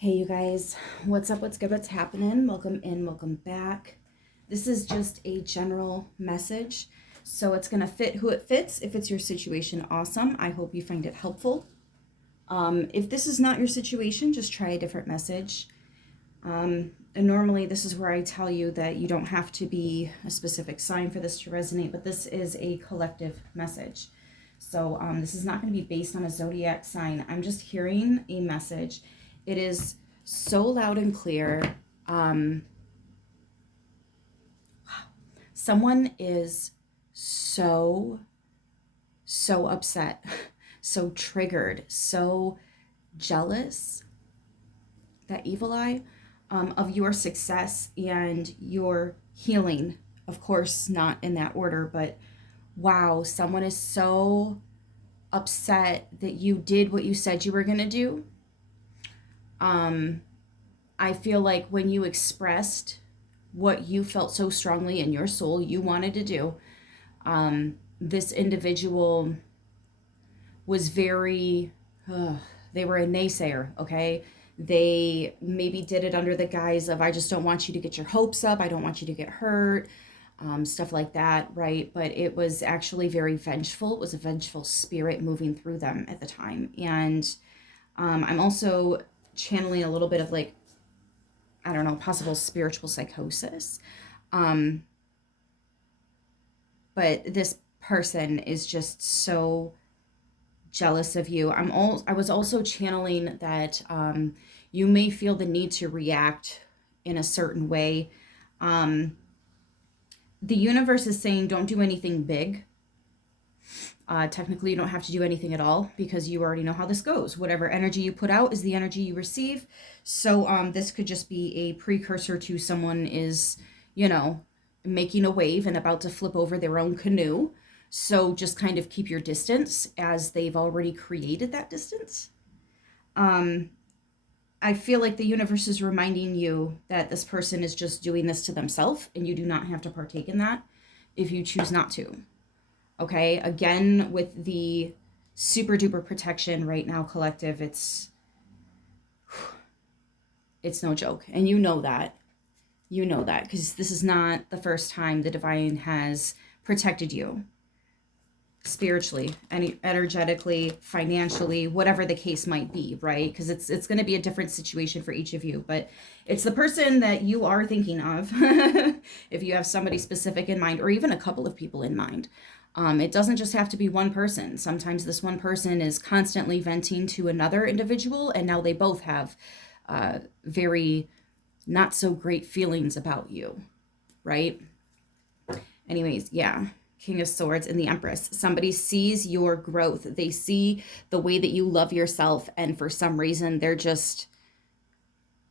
Hey you guys, what's up, what's good, what's happening? Welcome in, welcome back. This is just a general message, so it's going to fit who it fits. If it's your situation, awesome. I hope you find it helpful. If this is not your situation, just try a different message. And normally this is where I tell you that you don't have to be a specific sign for this to resonate, but this is a collective message. So this is not going to be based on a zodiac sign. I'm just hearing a message. It is so loud and clear. Someone is so upset, so triggered, so jealous, that evil eye, of your success and your healing. Of course, not in that order, but wow, someone is so upset that you did what you said you were going to do. I feel like when you expressed what you felt so strongly in your soul you wanted to do, this individual was very, they were a naysayer, okay? They maybe did it under the guise of, I just don't want you to get your hopes up, I don't want you to get hurt, stuff like that, right? But it was actually very vengeful. It was a vengeful spirit moving through them at the time. And I'm also channeling a little bit of like, I don't know, possible spiritual psychosis. But this person is just so jealous of you. I was also channeling that you may feel the need to react in a certain way. The universe is saying don't do anything big. Technically, you don't have to do anything at all because you already know how this goes. Whatever energy you put out is the energy you receive. So this could just be a precursor to someone is, making a wave and about to flip over their own canoe. So just kind of keep your distance as they've already created that distance. I feel like the universe is reminding you that this person is just doing this to themselves and you do not have to partake in that if you choose not to. Okay, again, with the super duper protection right now, collective, it's no joke. And you know that. You know that because this is not the first time the divine has protected you spiritually, energetically, financially, whatever the case might be, right? Because it's going to be a different situation for each of you, but it's the person that you are thinking of. If you have somebody specific in mind, or even a couple of people in mind. It doesn't just have to be one person. Sometimes this one person is constantly venting to another individual, and now they both have very not so great feelings about you, right? Anyways, yeah. King of Swords and the Empress. Somebody sees your growth. They see the way that you love yourself, and for some reason, they're just...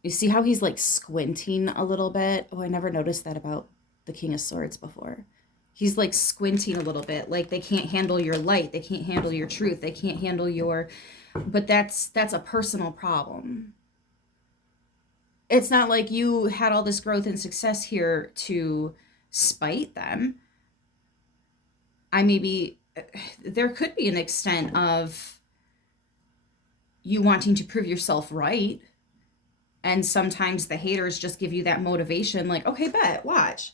You see how he's like squinting a little bit? Oh, I never noticed that about the King of Swords before. He's like squinting a little bit, like they can't handle your light, they can't handle your truth, they can't handle your... But that's a personal problem. It's not like you had all this growth and success here to spite them. There could be an extent of you wanting to prove yourself right. And sometimes the haters just give you that motivation, like, okay, bet, watch.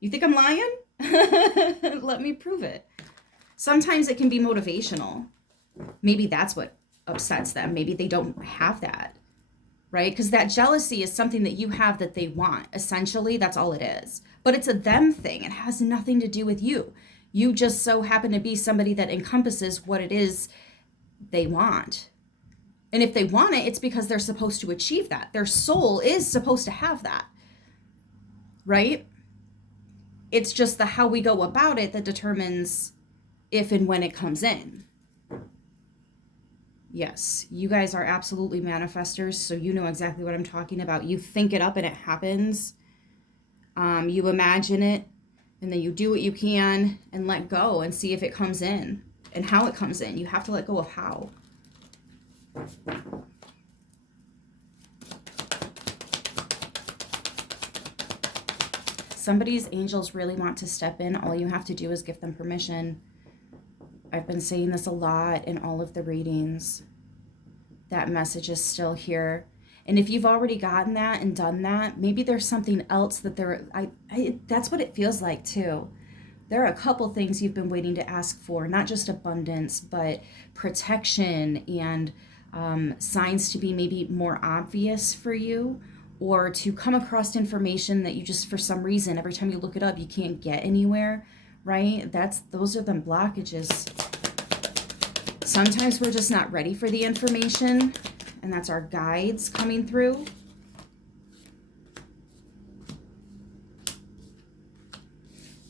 You think I'm lying? Let me prove it. Sometimes it can be motivational. Maybe that's what upsets them. Maybe they don't have that, right? Because that jealousy is something that you have that they want. Essentially, that's all it is. But it's a them thing. It has nothing to do with you. You just so happen to be somebody that encompasses what it is they want. And if they want it, it's because they're supposed to achieve that. Their soul is supposed to have that, right? It's just the how we go about it that determines if and when it comes in. Yes, you guys are absolutely manifestors, so you know exactly what I'm talking about. You think it up and it happens. You imagine it, and then you do what you can and let go and see if it comes in and how it comes in. You have to let go of how. Somebody's angels really want to step in. All you have to do is give them permission. I've been saying this a lot in all of the readings. That message is still here. And if you've already gotten that and done that, maybe there's something else that that's what it feels like too. There are a couple things you've been waiting to ask for, not just abundance, but protection and signs to be maybe more obvious for you, or to come across information that you just, for some reason, every time you look it up, you can't get anywhere, right? Those are the blockages. Sometimes we're just not ready for the information, and that's our guides coming through.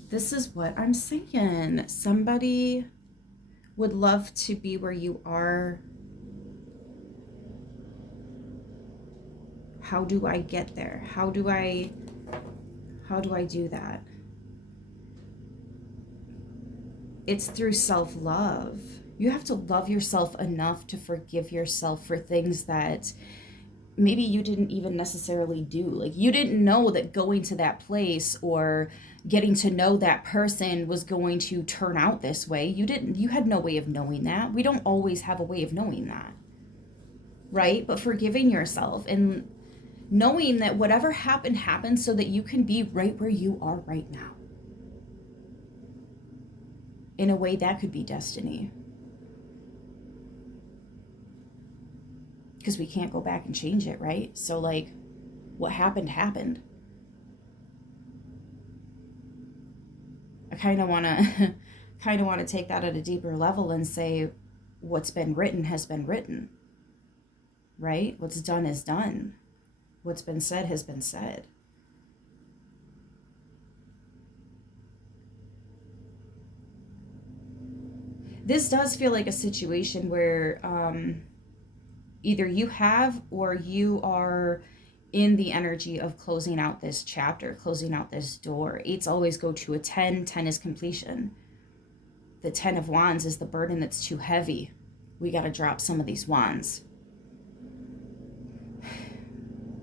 This is what I'm saying. Somebody would love to be where you are. How do I get there? How do I do that? It's through self-love. You have to love yourself enough to forgive yourself for things that maybe you didn't even necessarily do. Like, you didn't know that going to that place or getting to know that person was going to turn out this way. You had no way of knowing that. We don't always have a way of knowing that, right? But forgiving yourself and knowing that whatever happened so that you can be right where you are right now. In a way, that could be destiny. Because we can't go back and change it, right? So, like, what happened. I kind of want to take that at a deeper level and say, what's been written has been written, right? What's done is done. What's been said has been said. This does feel like a situation where either you have or you are in the energy of closing out this chapter, closing out this door. 8s always go to a 10. 10 is completion. The 10 of Wands is the burden that's too heavy. We got to drop some of these wands.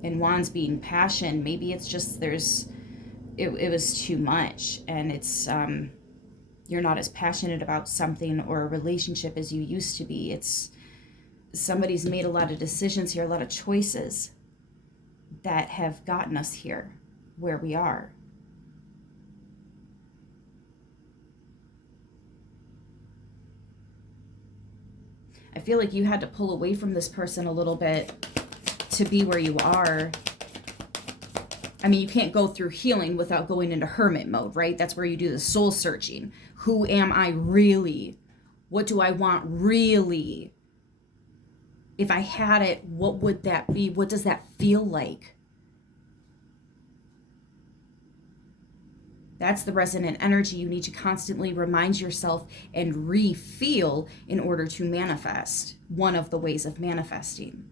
And wands being passion, maybe it's just it was too much, and it's you're not as passionate about something or a relationship as you used to be. It's somebody's made a lot of decisions here, a lot of choices that have gotten us here where we are. I feel like you had to pull away from this person a little bit to be where you are. I mean, you can't go through healing without going into hermit mode, right? That's where you do the soul searching. Who am I really? What do I want really? If I had it, what would that be? What does that feel like? That's the resonant energy you need to constantly remind yourself and re-feel in order to manifest. One of the ways of manifesting.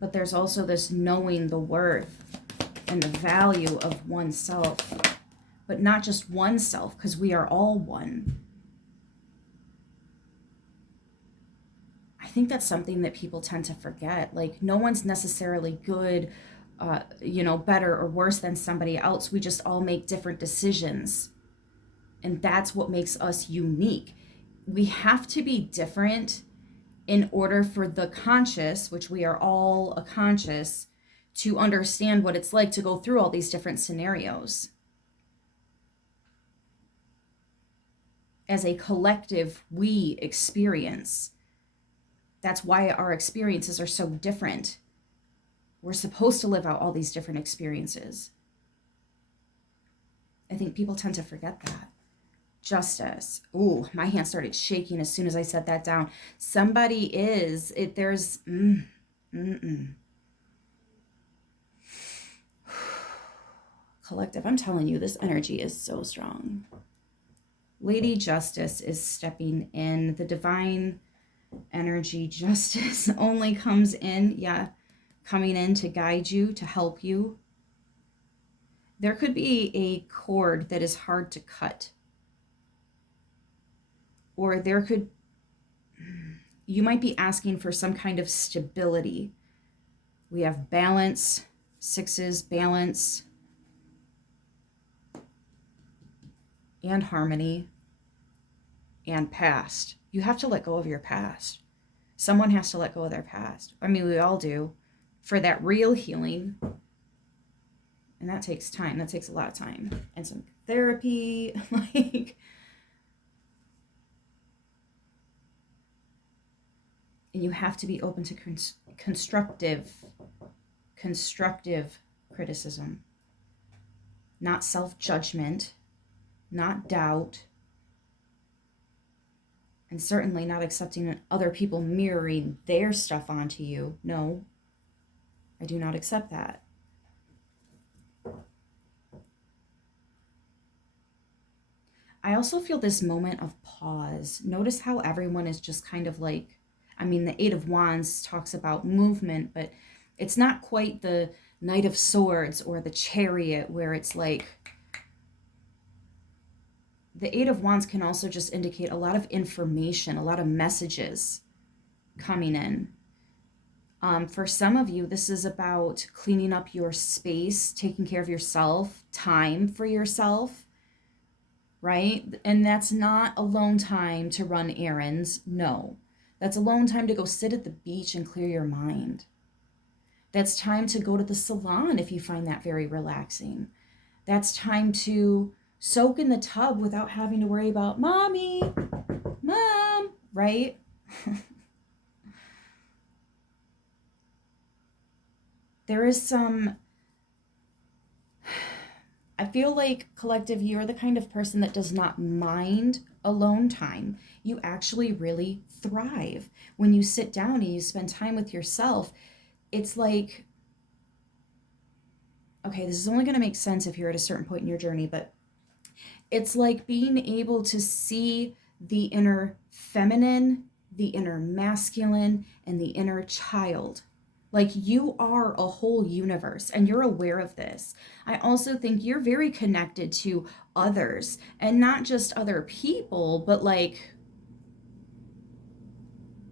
But there's also this knowing the worth and the value of oneself. But not just oneself, because we are all one. I think that's something that people tend to forget. Like, no one's necessarily good, better or worse than somebody else. We just all make different decisions. And that's what makes us unique. We have to be different in order for the conscious, which we are all a conscious, to understand what it's like to go through all these different scenarios. As a collective, we experience. That's why our experiences are so different. We're supposed to live out all these different experiences. I think people tend to forget that. Justice. Ooh, my hand started shaking as soon as I set that down. Somebody is, there's, collective, I'm telling you, this energy is so strong. Lady Justice is stepping in. The divine energy, justice, only comes in, coming in to guide you, to help you. There could be a cord that is hard to cut. Or you might be asking for some kind of stability. We have balance, 6s, balance. and harmony and past. You have to let go of your past. Someone has to let go of their past. I mean, we all do, for that real healing. And that takes time. That takes a lot of time. And some therapy. Like, and you have to be open to constructive criticism. Not self-judgment. Not doubt. And certainly not accepting other people mirroring their stuff onto you. No, I do not accept that. I also feel this moment of pause. Notice how everyone is just kind of like, I mean, the Eight of Wands talks about movement, but it's not quite the Knight of Swords or the Chariot where it's like, the Eight of Wands can also just indicate a lot of information, a lot of messages coming in. For some of you, this is about cleaning up your space, taking care of yourself, time for yourself, right? And that's not alone time to run errands. No, that's alone time to go sit at the beach and clear your mind. That's time to go to the salon if you find that very relaxing. That's time to soak in the tub without having to worry about mommy, mom, right? There is some, I feel like collective, you're the kind of person that does not mind alone time. You actually really thrive. When you sit down and you spend time with yourself, it's like, okay, this is only going to make sense if you're at a certain point in your journey, but it's like being able to see the inner feminine, the inner masculine, and the inner child. Like, you are a whole universe and you're aware of this. I also think you're very connected to others, and not just other people, but like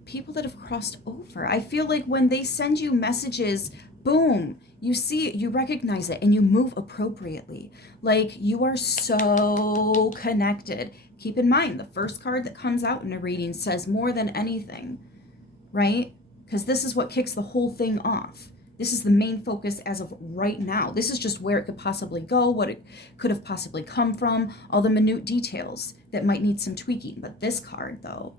people that have crossed over. I feel like when they send you messages, boom, you see it, you recognize it, and you move appropriately. Like, you are so connected. Keep in mind, the first card that comes out in a reading says more than anything, right? Because this is what kicks the whole thing off. This is the main focus as of right now. This is just where it could possibly go, what it could have possibly come from, all the minute details that might need some tweaking. But this card, though,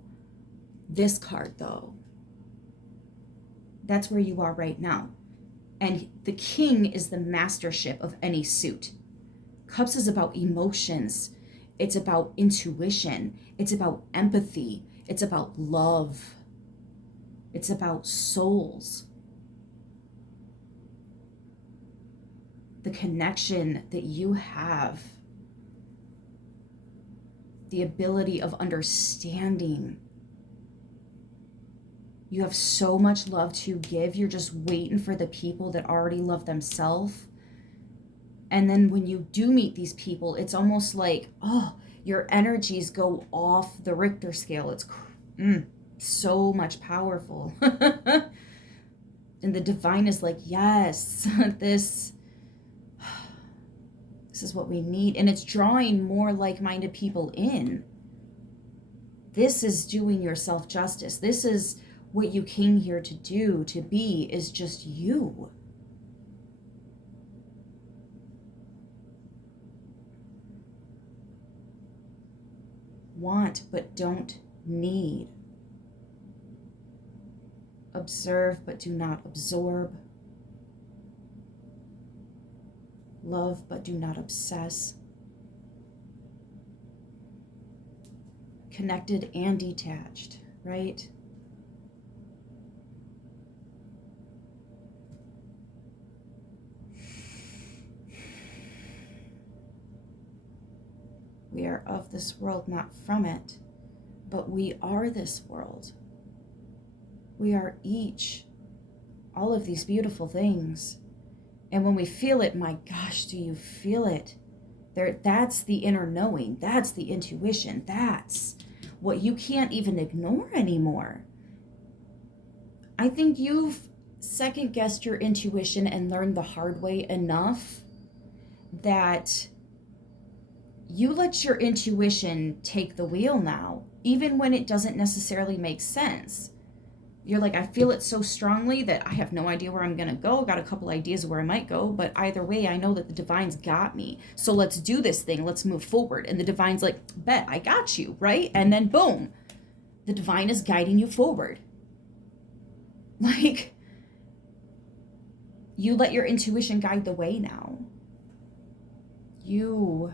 that's where you are right now. And the King is the mastership of any suit. Cups is about emotions. It's about intuition. It's about empathy. It's about love. It's about souls. The connection that you have. The ability of understanding. You have so much love to give. You're just waiting for the people that already love themselves. And then when you do meet these people, it's almost like, oh, your energies go off the Richter scale. It's so much powerful. And the divine is like, yes, this is what we need. And it's drawing more like-minded people in. This is doing yourself justice. This is what you came here to do, to be, is just you. Want, but don't need. Observe, but do not absorb. Love, but do not obsess. Connected and detached, right? We are of this world, not from it, but we are this world. We are each all of these beautiful things. And when we feel it, my gosh, do you feel it? That's the inner knowing. That's the intuition. That's what you can't even ignore anymore. I think you've second-guessed your intuition and learned the hard way enough that you let your intuition take the wheel now, even when it doesn't necessarily make sense. You're like, I feel it so strongly that I have no idea where I'm going to go. Got a couple ideas of where I might go, but either way, I know that the divine's got me. So let's do this thing. Let's move forward. And the divine's like, bet, I got you, right? And then boom, the divine is guiding you forward. Like, you let your intuition guide the way now. You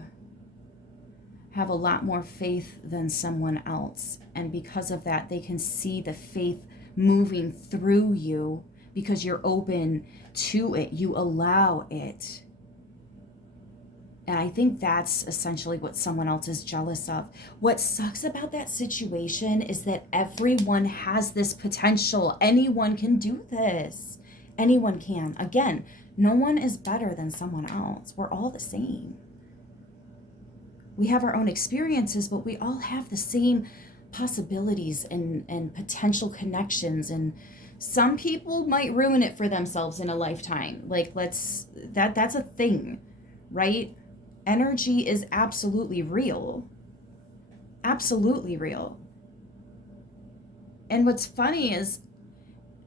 have a lot more faith than someone else. And because of that, they can see the faith moving through you because you're open to it. You allow it. And I think that's essentially what someone else is jealous of. What sucks about that situation is that everyone has this potential. Anyone can do this. Anyone can. Again, no one is better than someone else. We're all the same. We have our own experiences, but we all have the same possibilities and potential connections. And some people might ruin it for themselves in a lifetime. Like, that's a thing, right? Energy is absolutely real. Absolutely real. And what's funny is,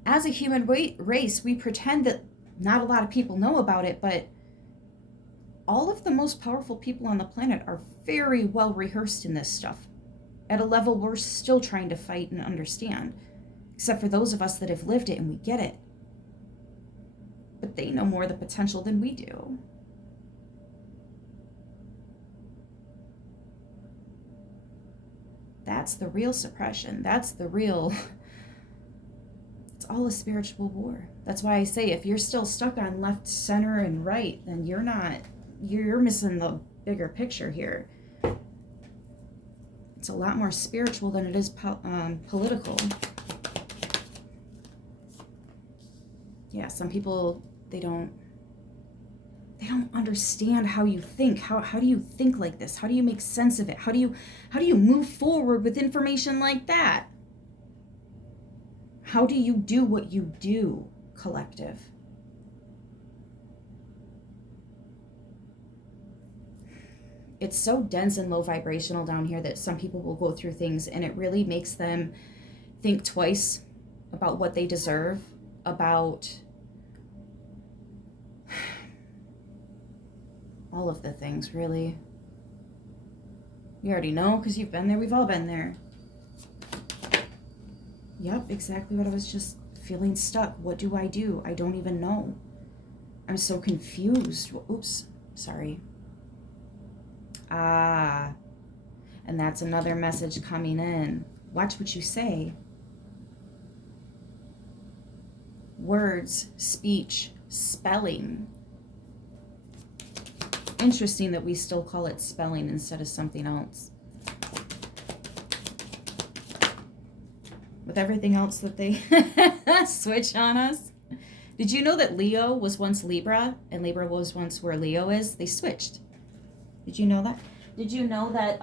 as a human race, we pretend that not a lot of people know about it, but all of the most powerful people on the planet are very well rehearsed in this stuff at a level we're still trying to fight and understand, except for those of us that have lived it and we get it. But they know more of the potential than we do. That's the real suppression. That's the real... It's all a spiritual war. That's why I say, if you're still stuck on left, center, and right, then you're missing the bigger picture here. It's a lot more spiritual than it is political. Yeah, some people, they don't understand how you think. How do you think like this? How do you make sense of it? How do you move forward with information like that? How do you do what you do, collective? It's so dense and low vibrational down here that some people will go through things and it really makes them think twice about what they deserve, about all of the things, really. You already know because you've been there. We've all been there. Yep, exactly what I was just feeling stuck. What do? I don't even know. I'm so confused. Oops, sorry. And that's another message coming in. Watch what you say. Words, speech, spelling. Interesting that we still call it spelling instead of something else. With everything else that they switch on us. Did you know that Leo was once Libra and Libra was once where Leo is? They switched. Did you know that? Did you know that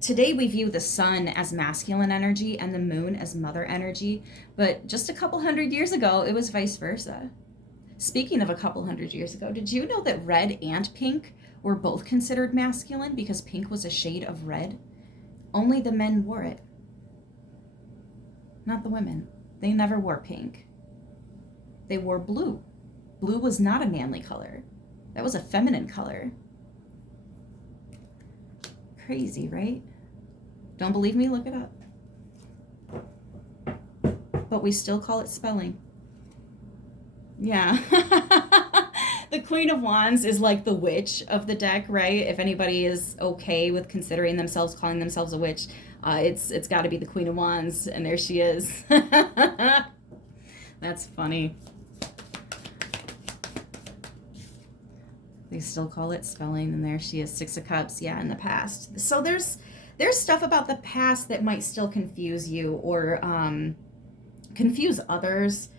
today we view the sun as masculine energy and the moon as mother energy, but just a couple hundred years ago, it was vice versa. Speaking of a couple hundred years ago, did you know that red and pink were both considered masculine because pink was a shade of red? Only the men wore it. Not the women. They never wore pink. They wore blue. Blue was not a manly color. That was a feminine color. Crazy, right? Don't believe me? Look it up. But we still call it spelling. Yeah. The Queen of Wands is like the witch of the deck, right? If anybody is okay with considering themselves, calling themselves a witch, it's got to be the Queen of Wands, and there she is. That's funny. They still call it spelling, and there she is, Six of Cups, yeah, in the past. So there's stuff about the past that might still confuse you or confuse others.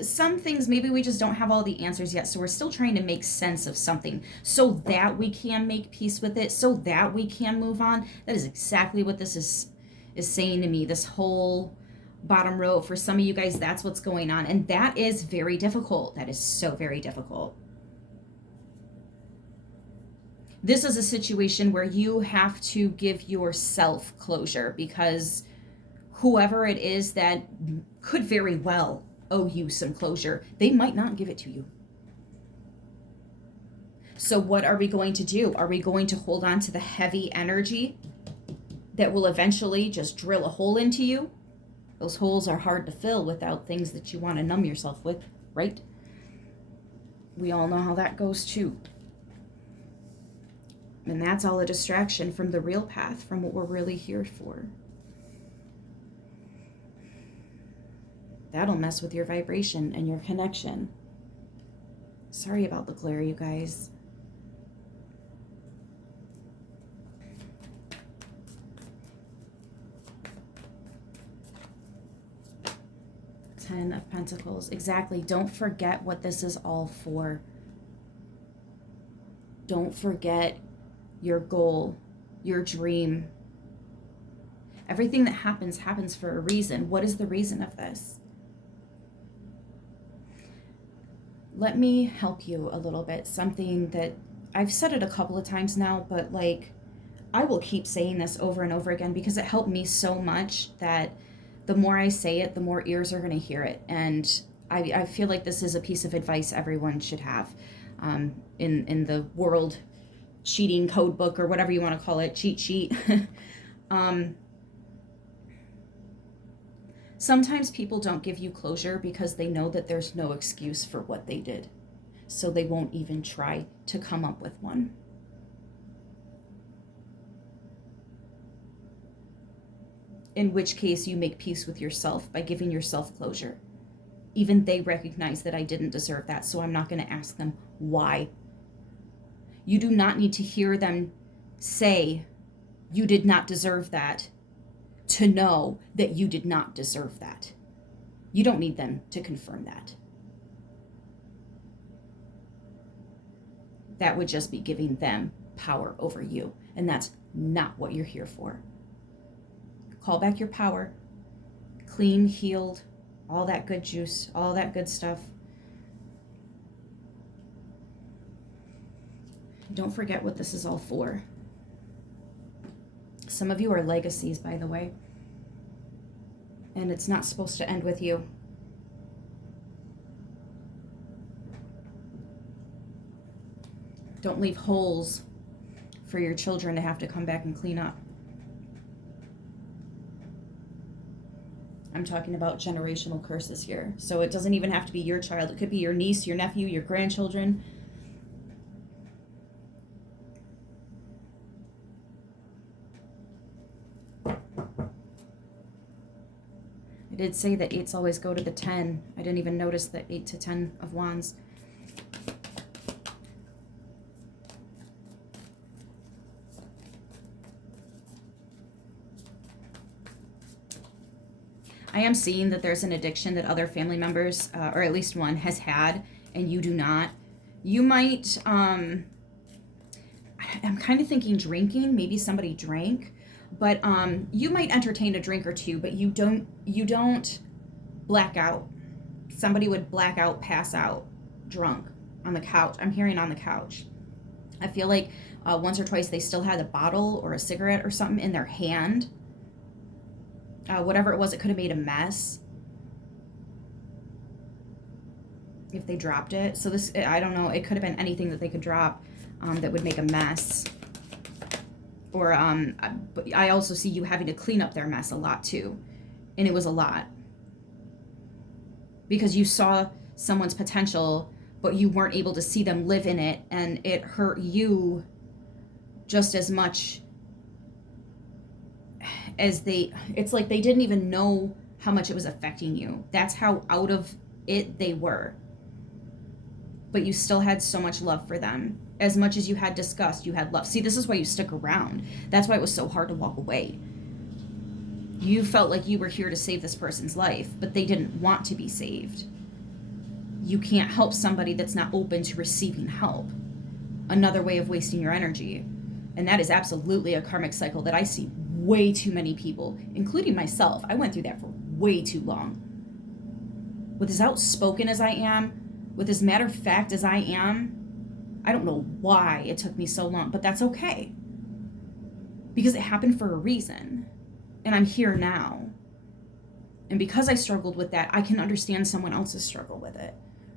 Some things, maybe we just don't have all the answers yet, so we're still trying to make sense of something so that we can make peace with it, so that we can move on. That is exactly what this is saying to me, this whole bottom row. For some of you guys, that's what's going on, and that is very difficult. That is so very difficult. This is a situation where you have to give yourself closure, because whoever it is that could very well owe you some closure, they might not give it to you. So what are we going to do? Are we going to hold on to the heavy energy that will eventually just drill a hole into you? Those holes are hard to fill without things that you want to numb yourself with, right? We all know how that goes too. And that's all a distraction from the real path, from what we're really here for. That'll mess with your vibration and your connection. Sorry about the glare, you guys. Ten of Pentacles. Exactly. Don't forget what this is all for. Don't forget your goal, your dream. Everything that happens for a reason. What is the reason of this? Let me help you a little bit. Something that I've said it a couple of times now, but like, I will keep saying this over and over again because it helped me so much that the more I say it, the more ears are going to hear it. And I feel like this is a piece of advice everyone should have in the world cheating code book, or whatever you want to call it, cheat sheet. Sometimes people don't give you closure because they know that there's no excuse for what they did. So they won't even try to come up with one. In which case you make peace with yourself by giving yourself closure. Even they recognize that I didn't deserve that, so I'm not going to ask them why. You do not need to hear them say you did not deserve that to know that you did not deserve that. You don't need them to confirm that. That would just be giving them power over you, and that's not what you're here for. Call back your power, clean, healed, all that good juice, all that good stuff. Don't forget what this is all for. Some of you are legacies, by the way, and it's not supposed to end with you. Don't leave holes for your children to have to come back and clean up. I'm talking about generational curses here. So it doesn't even have to be your child. It could be your niece, your nephew, your grandchildren. I did say that 8s always go to the 10. I didn't even notice the 8 to 10 of Wands. I am seeing that there's an addiction that other family members, or at least one, has had, and you do not. You might, I'm kind of thinking drinking. Maybe somebody drank, but you might entertain a drink or two, but you don't black out. Somebody would black out, pass out, drunk on the couch. I'm hearing on the couch. I feel like once or twice they still had a bottle or a cigarette or something in their hand. Whatever it was, it could have made a mess if they dropped it. So this, I don't know, it could have been anything that they could drop that would make a mess. Or but I also see you having to clean up their mess a lot too. And it was a lot. Because you saw someone's potential, but you weren't able to see them live in it, and it hurt you just as much as it's like they didn't even know how much it was affecting you. That's how out of it they were. But you still had so much love for them. As much as you had disgust, you had love. See, this is why you stuck around. That's why it was so hard to walk away. You felt like you were here to save this person's life, but they didn't want to be saved. You can't help somebody that's not open to receiving help. Another way of wasting your energy. And that is absolutely a karmic cycle that I see way too many people, including myself. I went through that for way too long. With as outspoken as I am, with as matter of fact as I am, I don't know why it took me so long, but that's okay. Because it happened for a reason. And I'm here now. And because I struggled with that, I can understand someone else's struggle with it,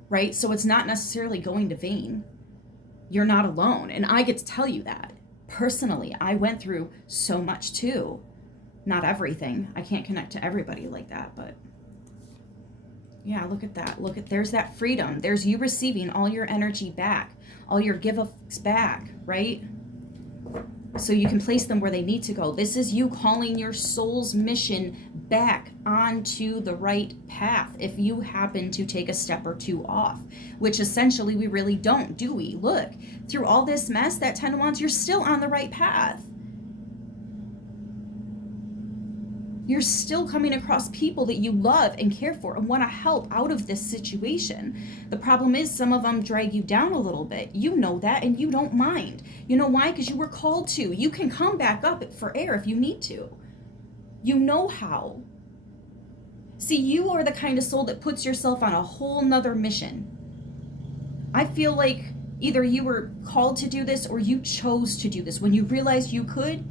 right? So it's not necessarily going to vain. You're not alone. And I get to tell you that. Personally, I went through so much too. Not everything. I can't connect to everybody like that, but yeah, look at that. There's that freedom. There's you receiving all your energy back, all your give-ups back, right? So you can place them where they need to go. This is you calling your soul's mission back onto the right path if you happen to take a step or two off, which essentially we really don't, do we? Look, through all this mess, that 10 of Wands, you're still on the right path. You're still coming across people that you love and care for and want to help out of this situation. The problem is some of them drag you down a little bit. You know that, and you don't mind. You know why? Because you were called to. You can come back up for air if you need to. You know how. See, you are the kind of soul that puts yourself on a whole nother mission. I feel like either you were called to do this or you chose to do this. When you realized you could,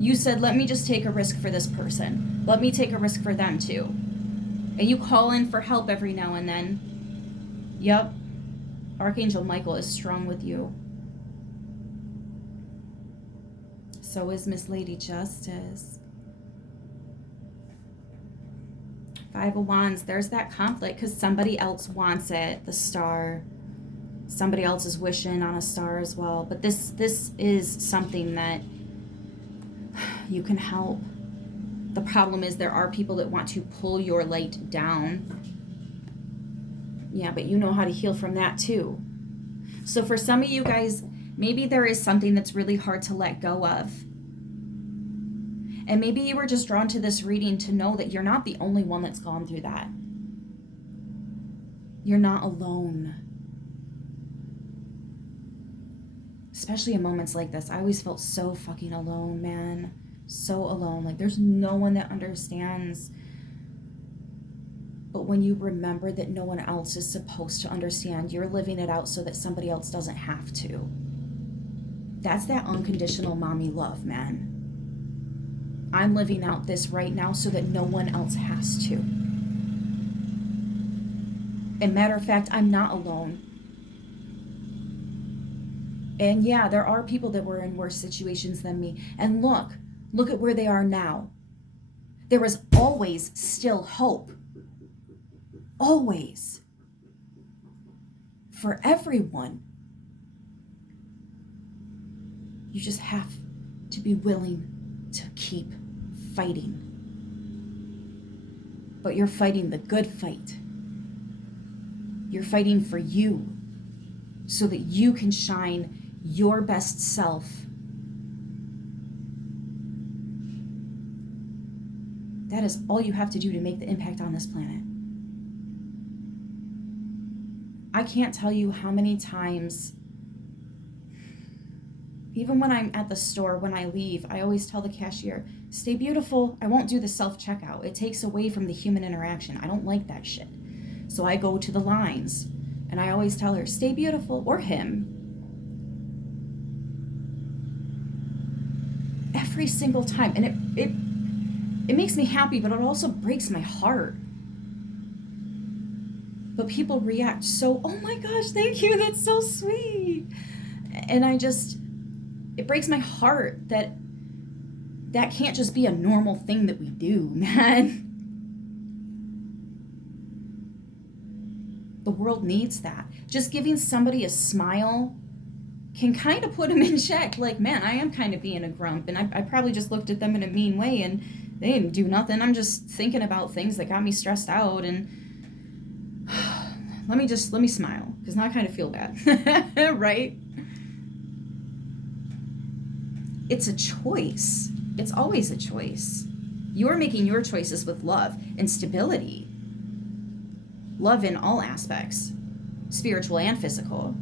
you said, let me just take a risk for this person. Let me take a risk for them too. And you call in for help every now and then. Yep. Archangel Michael is strong with you. So is Miss Lady Justice. 5 of Wands, there's that conflict because somebody else wants it, the star. Somebody else is wishing on a star as well. But this is something that you can help. The problem is there are people that want to pull your light down. Yeah, but you know how to heal from that too. So for some of you guys, maybe there is something that's really hard to let go of. And maybe you were just drawn to this reading to know that you're not the only one that's gone through that. You're not alone. Especially in moments like this. I always felt so fucking alone, man. So alone. Like there's no one that understands. But when you remember that no one else is supposed to understand, you're living it out so that somebody else doesn't have to. That's that unconditional mommy love, man. I'm living out this right now so that no one else has to. And matter of fact, I'm not alone. And yeah, there are people that were in worse situations than me. And look at where they are now. There is always still hope. Always. For everyone. You just have to be willing to keep fighting. But you're fighting the good fight. You're fighting for you so that you can shine your best self. That is all you have to do to make the impact on this planet. I can't tell you how many times, even when I'm at the store, when I leave, I always tell the cashier, stay beautiful. I won't do the self-checkout. It takes away from the human interaction. I don't like that shit. So I go to the lines and I always tell her, stay beautiful, or him. Every single time. And it makes me happy, but it also breaks my heart. But people react so, oh my gosh, thank you, that's so sweet. And it breaks my heart that can't just be a normal thing that we do, man. The world needs that. Just giving somebody a smile can kind of put them in check. Like, man, I am kind of being a grump, and I probably just looked at them in a mean way, and they didn't do nothing. I'm just thinking about things that got me stressed out, and let me smile, because now I kind of feel bad, right? It's a choice. It's always a choice. You're making your choices with love and stability. Love in all aspects, spiritual and physical.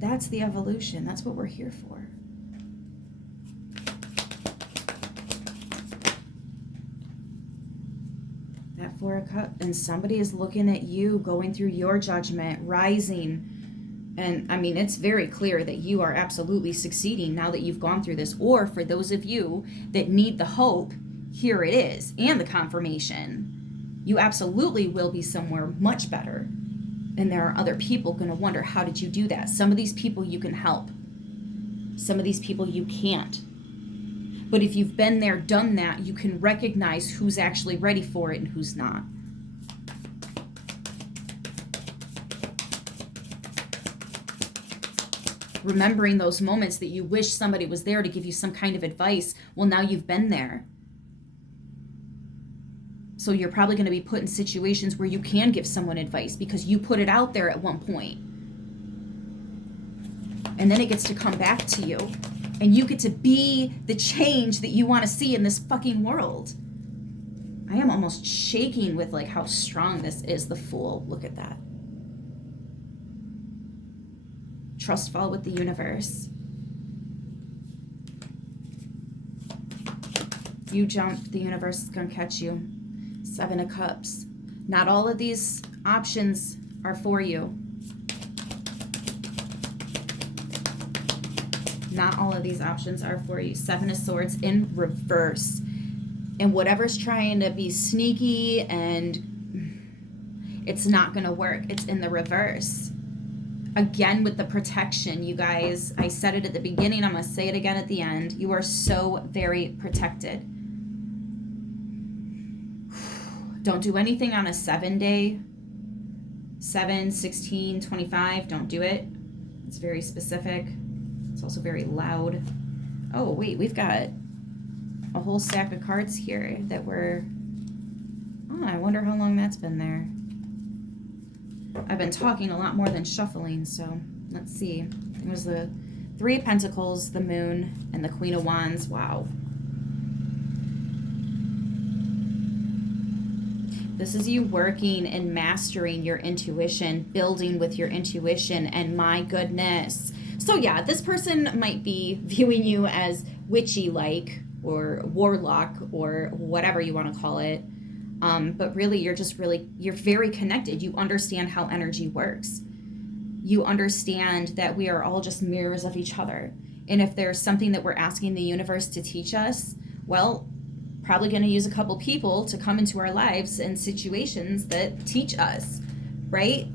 That's the evolution. That's what we're here for. Four of Cups. And somebody is looking at you, going through your judgment, rising. And I mean, it's very clear that you are absolutely succeeding now that you've gone through this. Or for those of you that need the hope, here it is, and the confirmation. You absolutely will be somewhere much better. And there are other people going to wonder, how did you do that? Some of these people you can help. Some of these people you can't. But if you've been there, done that, you can recognize who's actually ready for it and who's not. Remembering those moments that you wish somebody was there to give you some kind of advice. Well, now you've been there. So you're probably going to be put in situations where you can give someone advice because you put it out there at one point. And then it gets to come back to you. And you get to be the change that you want to see in this fucking world. I am almost shaking with like how strong this is, the Fool. Look at that. Trust fall with the universe. You jump, the universe is going to catch you. Seven of Cups. Not all of these options are for you. Not all of these options are for you. Seven of Swords in reverse. And whatever's trying to be sneaky and it's not going to work. It's in the reverse. Again, with the protection, you guys, I said it at the beginning. I'm going to say it again at the end. You are so very protected. Don't do anything on a 7-day. 7, 16, 25. Don't do it. It's very specific. It's also very loud. Oh, wait, we've got a whole stack of cards here that were... Oh, I wonder how long that's been there. I've been talking a lot more than shuffling, so let's see. It was the Three of Pentacles, the Moon, and the Queen of Wands. Wow. This is you working and mastering your intuition, building with your intuition, and my goodness. So yeah, this person might be viewing you as witchy-like or warlock or whatever you want to call it. But really, you're very connected. You understand how energy works. You understand that we are all just mirrors of each other. And if there's something that we're asking the universe to teach us, well, probably going to use a couple people to come into our lives in situations that teach us, right?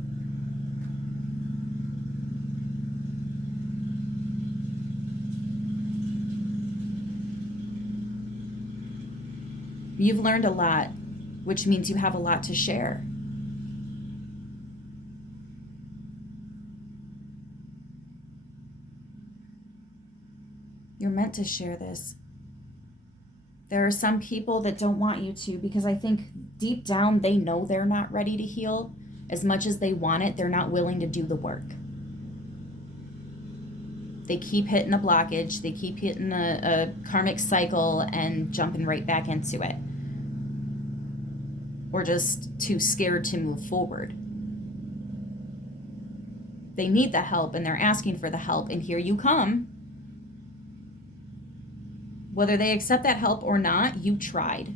You've learned a lot, which means you have a lot to share. You're meant to share this. There are some people that don't want you to, because I think deep down they know they're not ready to heal. As much as they want it, they're not willing to do the work. They keep hitting a blockage, they keep hitting a karmic cycle and jumping right back into it. Or just too scared to move forward. They need the help and they're asking for the help, and here you come. Whether they accept that help or not, you tried.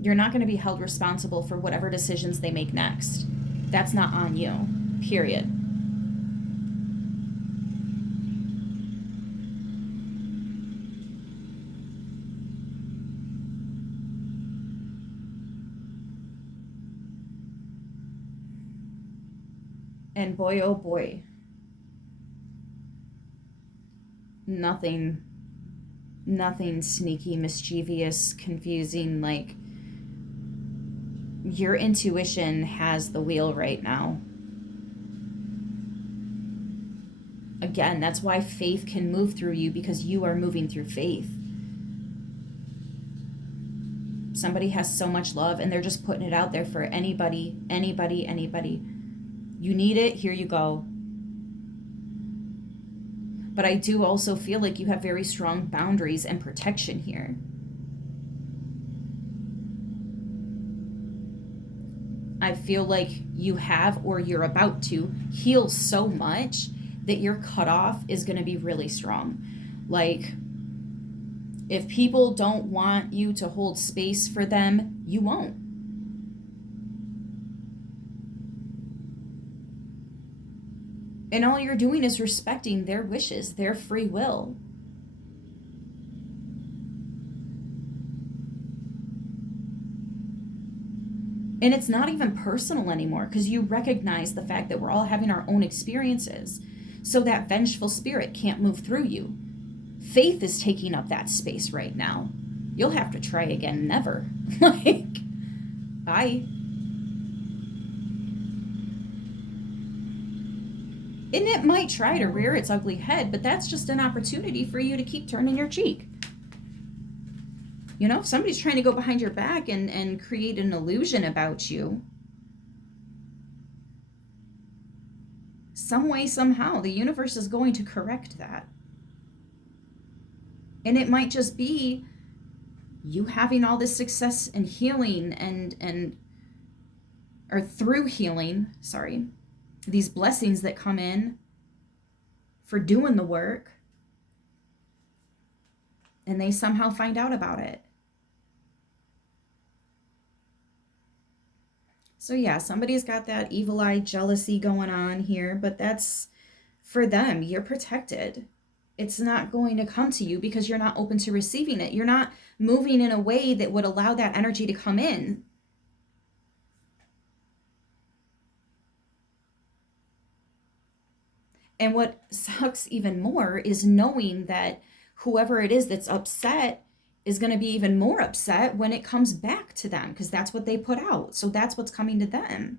You're not going to be held responsible for whatever decisions they make next. That's not on you, period. And boy, oh boy, nothing sneaky, mischievous, confusing. Like, your intuition has the wheel right now. Again, that's why faith can move through you, because you are moving through faith. Somebody has so much love and they're just putting it out there for anybody. You need it, here you go. But I do also feel like you have very strong boundaries and protection here. I feel like you have, or you're about to, heal so much that your cutoff is going to be really strong. Like, if people don't want you to hold space for them, you won't. And all you're doing is respecting their wishes, their free will. And it's not even personal anymore because you recognize the fact that we're all having our own experiences. So that vengeful spirit can't move through you. Faith is taking up that space right now. You'll have to try again, never. Like, bye. And it might try to rear its ugly head, but that's just an opportunity for you to keep turning your cheek. You know, if somebody's trying to go behind your back and create an illusion about you, some way, somehow, the universe is going to correct that. And it might just be you having all this success and healing or through healing, these blessings that come in for doing the work, and they somehow find out about it. So yeah, somebody's got that evil eye jealousy going on here, but that's for them. You're protected. It's not going to come to you because you're not open to receiving it. You're not moving in a way that would allow that energy to come in. And what sucks even more is knowing that whoever it is that's upset is going to be even more upset when it comes back to them, because that's what they put out. So that's what's coming to them.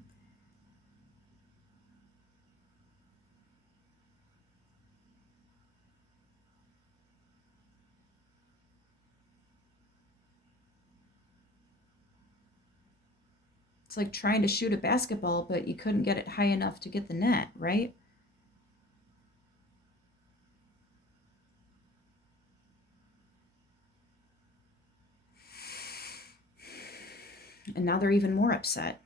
It's like trying to shoot a basketball, but you couldn't get it high enough to get the net, right? And now they're even more upset.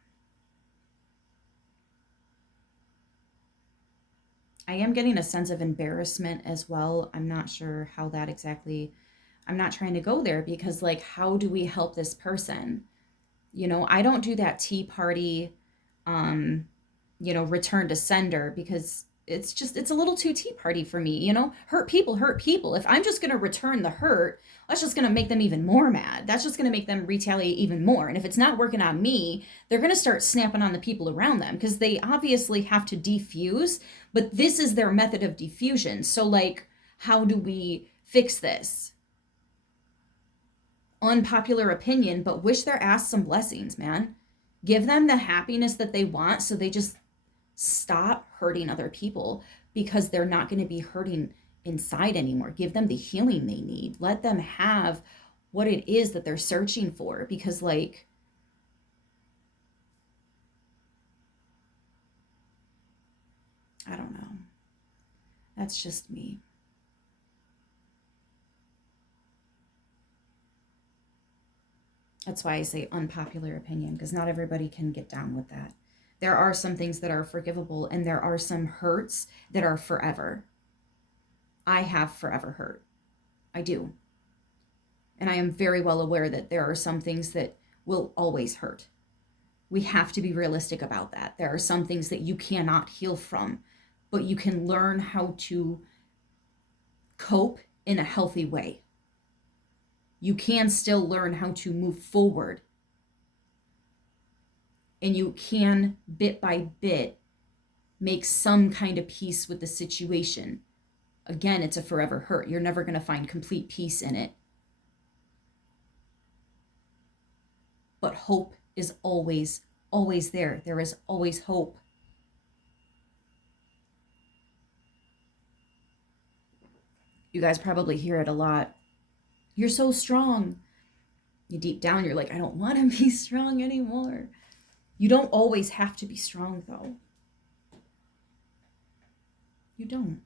I am getting a sense of embarrassment as well. I'm not sure how that exactly, I'm not trying to go there because, like, how do we help this person? You know, I don't do that tea party, um, return to sender, because it's a little too tea party for me, hurt people hurt people. If I'm just going to return the hurt, that's just going to make them even more mad. That's just going to make them retaliate even more. And if it's not working on me, they're going to start snapping on the people around them because they obviously have to defuse, but this is their method of diffusion. So, like, how do we fix this? Unpopular opinion, but wish their ass some blessings, man. Give them the happiness that they want so they just stop hurting other people, because they're not going to be hurting inside anymore. Give them the healing they need. Let them have what it is that they're searching for, because, like, I don't know. That's just me. That's why I say unpopular opinion, because not everybody can get down with that. There are some things that are forgivable, and there are some hurts that are forever. I have forever hurt. I do. And I am very well aware that there are some things that will always hurt. We have to be realistic about that. There are some things that you cannot heal from, but you can learn how to cope in a healthy way. You can still learn how to move forward. And you can, bit by bit, make some kind of peace with the situation. Again, it's a forever hurt. You're never going to find complete peace in it. But hope is always, always there. There is always hope. You guys probably hear it a lot. You're so strong. Deep down, you're like, I don't want to be strong anymore. You don't always have to be strong, though. You don't.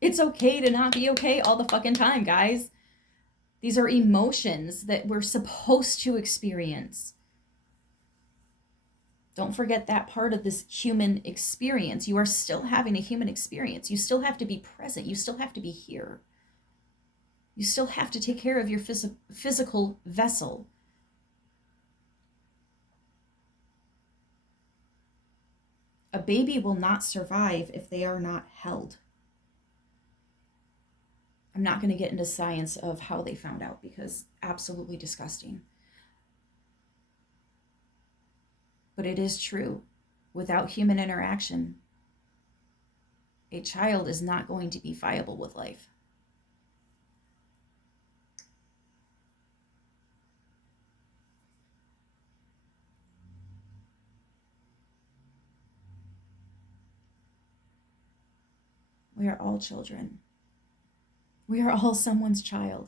It's okay to not be okay all the fucking time, guys. These are emotions that we're supposed to experience. Don't forget that part of this human experience. You are still having a human experience. You still have to be present. You still have to be here. You still have to take care of your physical vessel. A baby will not survive if they are not held. I'm not going to get into science of how they found out because absolutely disgusting. But it is true. Without human interaction, a child is not going to be viable with life. We are all children. We are all someone's child.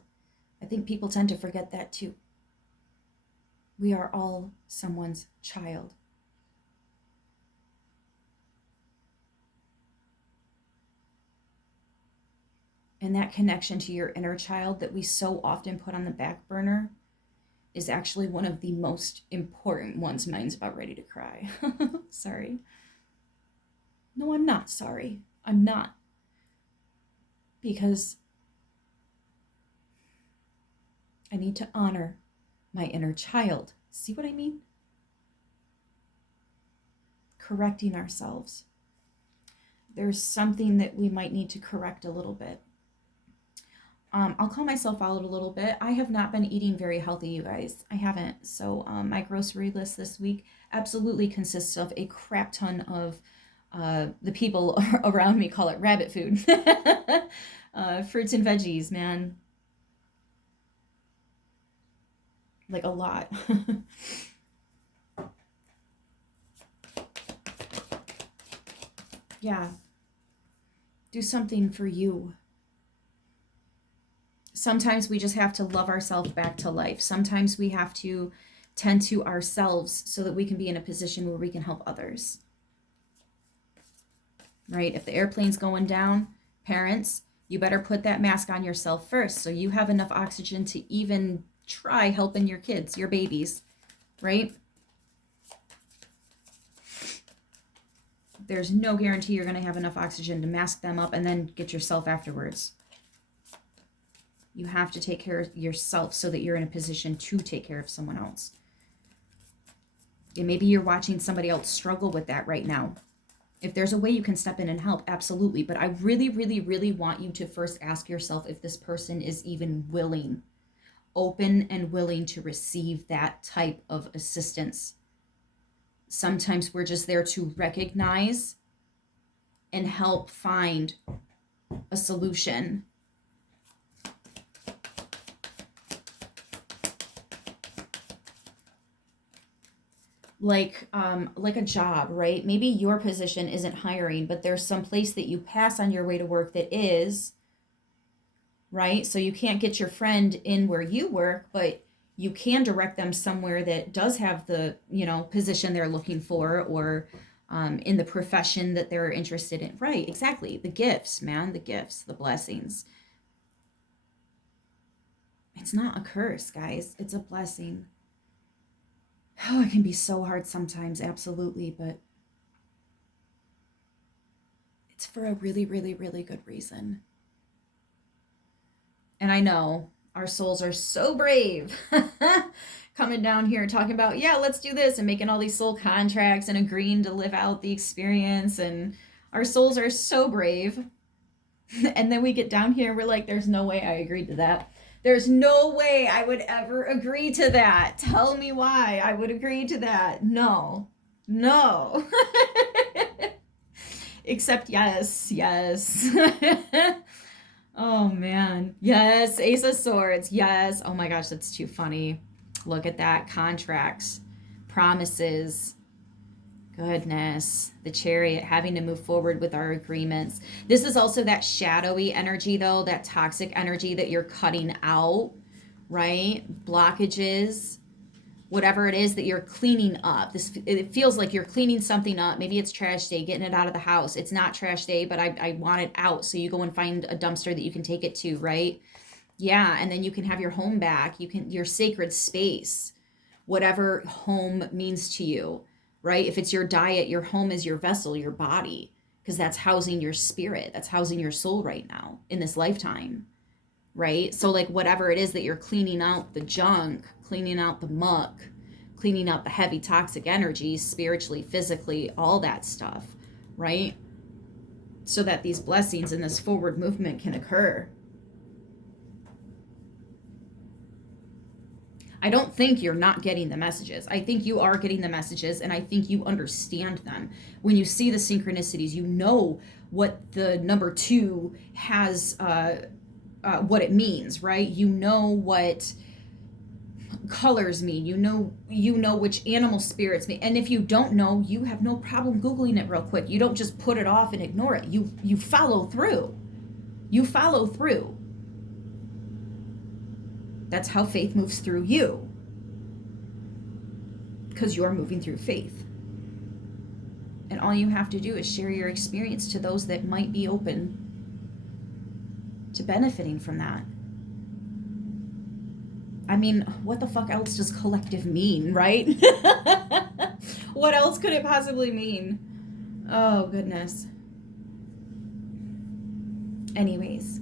I think people tend to forget that too. We are all someone's child. And that connection to your inner child that we so often put on the back burner is actually one of the most important ones. Mine's about ready to cry. Sorry. No, I'm not sorry. I'm not. Because I need to honor my inner child. See what I mean? Correcting ourselves. There's something that we might need to correct a little bit. I'll call myself out a little bit. I have not been eating very healthy, you guys. I haven't. So my grocery list this week absolutely consists of a crap ton of, the people around me call it rabbit food. Fruits and veggies, man. Like a lot. Yeah. Do something for you. Sometimes we just have to love ourselves back to life. Sometimes we have to tend to ourselves so that we can be in a position where we can help others. Right? If the airplane's going down, parents, you better put that mask on yourself first so you have enough oxygen to even try helping your kids, your babies, right? There's no guarantee you're going to have enough oxygen to mask them up and then get yourself afterwards. You have to take care of yourself so that you're in a position to take care of someone else. And maybe you're watching somebody else struggle with that right now. If there's a way you can step in and help, absolutely. But I really, really, really want you to first ask yourself if this person is even willing, open and willing to receive that type of assistance. Sometimes we're just there to recognize and help find a solution. Like a job, right? Maybe your position isn't hiring, but there's some place that you pass on your way to work that is, right? So you can't get your friend in where you work, but you can direct them somewhere that does have the, position they're looking for, or in the profession that they're interested in. Right, exactly. The gifts, man, the gifts, the blessings. It's not a curse, guys. It's a blessing. Oh, it can be so hard sometimes, absolutely, but it's for a really, really, really good reason. And I know our souls are so brave coming down here talking about, yeah, let's do this, and making all these soul contracts and agreeing to live out the experience. And our souls are so brave. And then we get down here, we're like, there's no way I agreed to that. There's no way I would ever agree to that. Tell me why I would agree to that. No. Except yes. Oh man. Yes, Ace of Swords. Yes. Oh my gosh, that's too funny. Look at that. Contracts, promises. Goodness, the Chariot, having to move forward with our agreements. This is also that shadowy energy, though, that toxic energy that you're cutting out, right? Blockages, whatever it is that you're cleaning up. It feels like you're cleaning something up. Maybe it's trash day, getting it out of the house. It's not trash day, but I want it out. So you go and find a dumpster that you can take it to, right? Yeah, and then you can have your home back. Your sacred space, whatever home means to you. Right? If it's your diet, your home is your vessel, your body, because that's housing your spirit. That's housing your soul right now in this lifetime. right? So like whatever it is that you're cleaning out the junk, cleaning out the muck, cleaning out the heavy toxic energies, spiritually, physically, all that stuff, right? So that these blessings and this forward movement can occur. I don't think you're not getting the messages. I think you are getting the messages, and I think you understand them. When you see the synchronicities, you know what the number 2 has, what it means, right? You know what colors mean. You know which animal spirits mean. And if you don't know, you have no problem Googling it real quick. You don't just put it off and ignore it. You follow through. You follow through. That's how faith moves through you. Because you're moving through faith. And all you have to do is share your experience to those that might be open to benefiting from that. I mean, what the fuck else does collective mean, right? What else could it possibly mean? Oh, goodness. Anyways.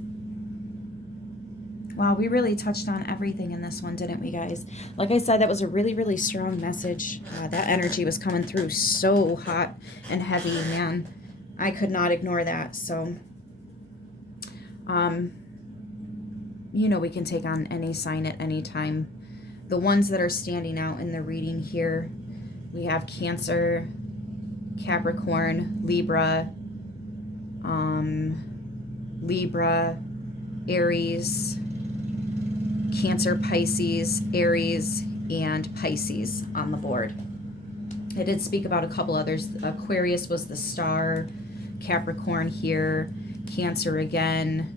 Wow, we really touched on everything in this one, didn't we, guys? Like I said, that was a really, really strong message. That energy was coming through so hot and heavy, man. I could not ignore that. So, you know, we can take on any sign at any time. The ones that are standing out in the reading here, we have Cancer, Capricorn, Libra, Aries, Cancer, Pisces, Aries, and Pisces on the board. I did speak about a couple others. Aquarius was the star, Capricorn here, Cancer again.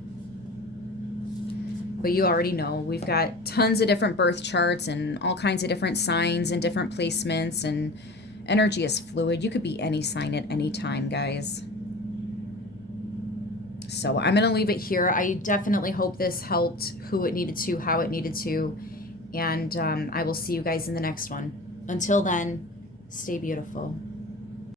But you already know, we've got tons of different birth charts and all kinds of different signs and different placements, and energy is fluid. You could be any sign at any time, guys. So I'm going to leave it here. I definitely hope this helped who it needed to, how it needed to. And I will see you guys in the next one. Until then, stay beautiful.